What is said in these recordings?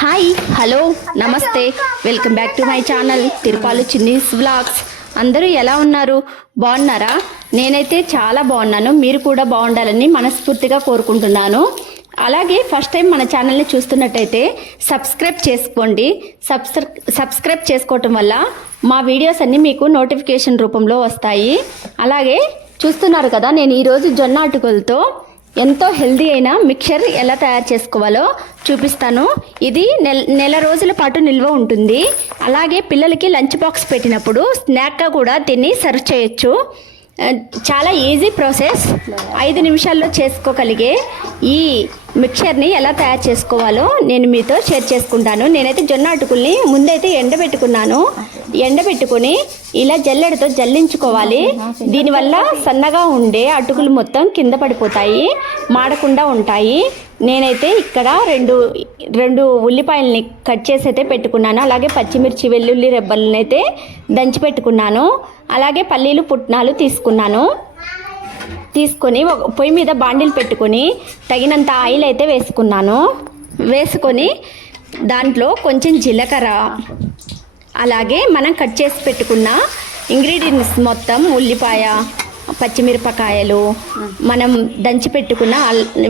Hi hello నమస్తే. Welcome back to my channel Tirupalu Chinni's vlogs. అందరూ ఎలా ఉన్నారు? బాగున్నారా? నేనైతే చాలా బాగున్నాను. మీరు కూడా బాగుండాలని మనస్ఫూర్తిగా కోరుకుంటున్నాను. అలాగే ఫస్ట్ టైం మన ఛానల్ని చూస్తున్నట్టయితే సబ్స్క్రైబ్ చేసుకోండి. సబ్స్క్రై సబ్స్క్రైబ్ చేసుకోవటం వల్ల మా వీడియోస్ అన్నీ మీకు నోటిఫికేషన్ రూపంలో వస్తాయి. అలాగే చూస్తున్నారు కదా నేను ఈరోజు జొన్న అటుకులతో ఎంతో హెల్దీ అయిన మిక్చర్ ఎలా తయారు చేసుకోవాలో చూపిస్తాను. ఇది నెల నెల రోజుల పాటు నిల్వ ఉంటుంది. అలాగే పిల్లలకి లంచ్ బాక్స్ పెట్టినప్పుడు స్నాక్గా కూడా దీన్ని సర్వ్ చేయొచ్చు. చాలా ఈజీ ప్రాసెస్. ఐదు నిమిషాల్లో చేసుకోగలిగే ఈ మిక్చర్ని ఎలా తయారు చేసుకోవాలో నేను మీతో షేర్ చేసుకుంటాను. నేనైతే జొన్న అటుకుల్ని ముందైతే ఎండబెట్టుకున్నాను. ఎండబెట్టుకొని ఇలా జల్లెడతో జల్లించుకోవాలి. దీనివల్ల సన్నగా ఉండే అటుకులు మొత్తం కింద పడిపోతాయి మాడకుండా ఉంటాయి. నేనైతే ఇక్కడ రెండు రెండు ఉల్లిపాయలని కట్ చేసి అయితే పెట్టుకున్నాను. అలాగే పచ్చిమిర్చి వెల్లుల్లి రెబ్బలను అయితే దంచి పెట్టుకున్నాను. అలాగే పల్లీలు పుట్నాలు తీసుకున్నాను. తీసుకొని ఒక పొయ్యి మీద బాండిల్ పెట్టుకొని తగినంత ఆయిల్ అయితే వేసుకున్నాను. వేసుకొని దాంట్లో కొంచెం జీలకర్ర అలాగే మనం కట్ చేసి పెట్టుకున్న ఇంగ్రీడియంట్స్ మొత్తం ఉల్లిపాయ పచ్చిమిరపకాయలు మనం దంచి పెట్టుకున్న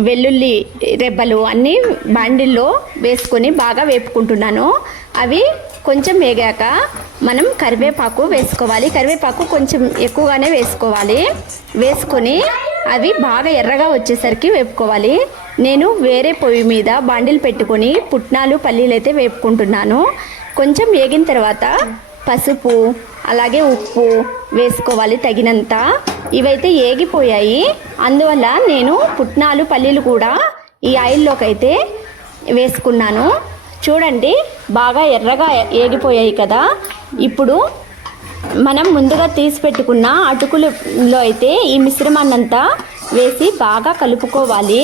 వెల్లుల్లి రెబ్బలు అన్నీ బాండిల్లో వేసుకొని బాగా వేపుకుంటున్నాను. అవి కొంచెం వేగాక మనం కరివేపాకు వేసుకోవాలి. కరివేపాకు కొంచెం ఎక్కువగానే వేసుకోవాలి. వేసుకొని అవి బాగా ఎర్రగా వచ్చేసరికి వేపుకోవాలి. నేను వేరే పొయ్యి మీద బాండిల్ పెట్టుకొని పుట్నాలు పల్లీలు అయితే వేపుకుంటున్నాను. కొంచెం వేగిన తర్వాత పసుపు అలాగే ఉప్పు వేసుకోవాలి తగినంత. ఇవైతే ఏగిపోయాయి. అందువల్ల నేను పుట్నాలు పల్లీలు కూడా ఈ ఆయిల్లోకి అయితే వేసుకున్నాను. చూడండి బాగా ఎర్రగా ఏగిపోయాయి కదా. ఇప్పుడు మనం ముందుగా తీసి పెట్టుకున్న అటుకులలో అయితే ఈ మిశ్రమాన్నంతా వేసి బాగా కలుపుకోవాలి.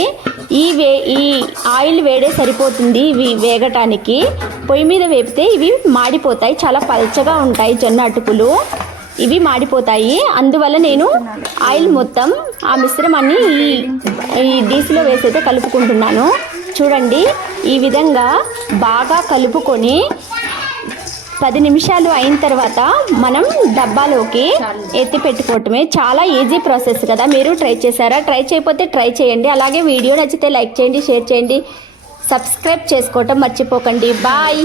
ఈ వే ఈ ఆయిల్ వేడే సరిపోతుంది ఇవి వేగటానికి. పొయ్యి మీద వేపితే ఇవి మాడిపోతాయి చాలా పల్చగా ఉంటాయి జొన్న అటుకులు. ఇవి మాడిపోతాయి. అందువల్ల నేను ఆయిల్ మొత్తం ఆ మిశ్రమాన్ని ఈ ఈ డీసిలో వేసి కలుపుకుంటున్నాను. చూడండి ఈ విధంగా బాగా కలుపుకొని పది నిమిషాలు అయిన తర్వాత మనం డబ్బాలోకి ఎత్తి పెట్టుకోవటమే. చాలా ఈజీ ప్రాసెస్ కదా. మీరు ట్రై చేశారా? ట్రై చేయకపోతే ట్రై చేయండి. అలాగే వీడియో నచ్చితే లైక్ చేయండి షేర్ చేయండి. సబ్స్క్రైబ్ చేసుకోవటం మర్చిపోకండి. బాయ్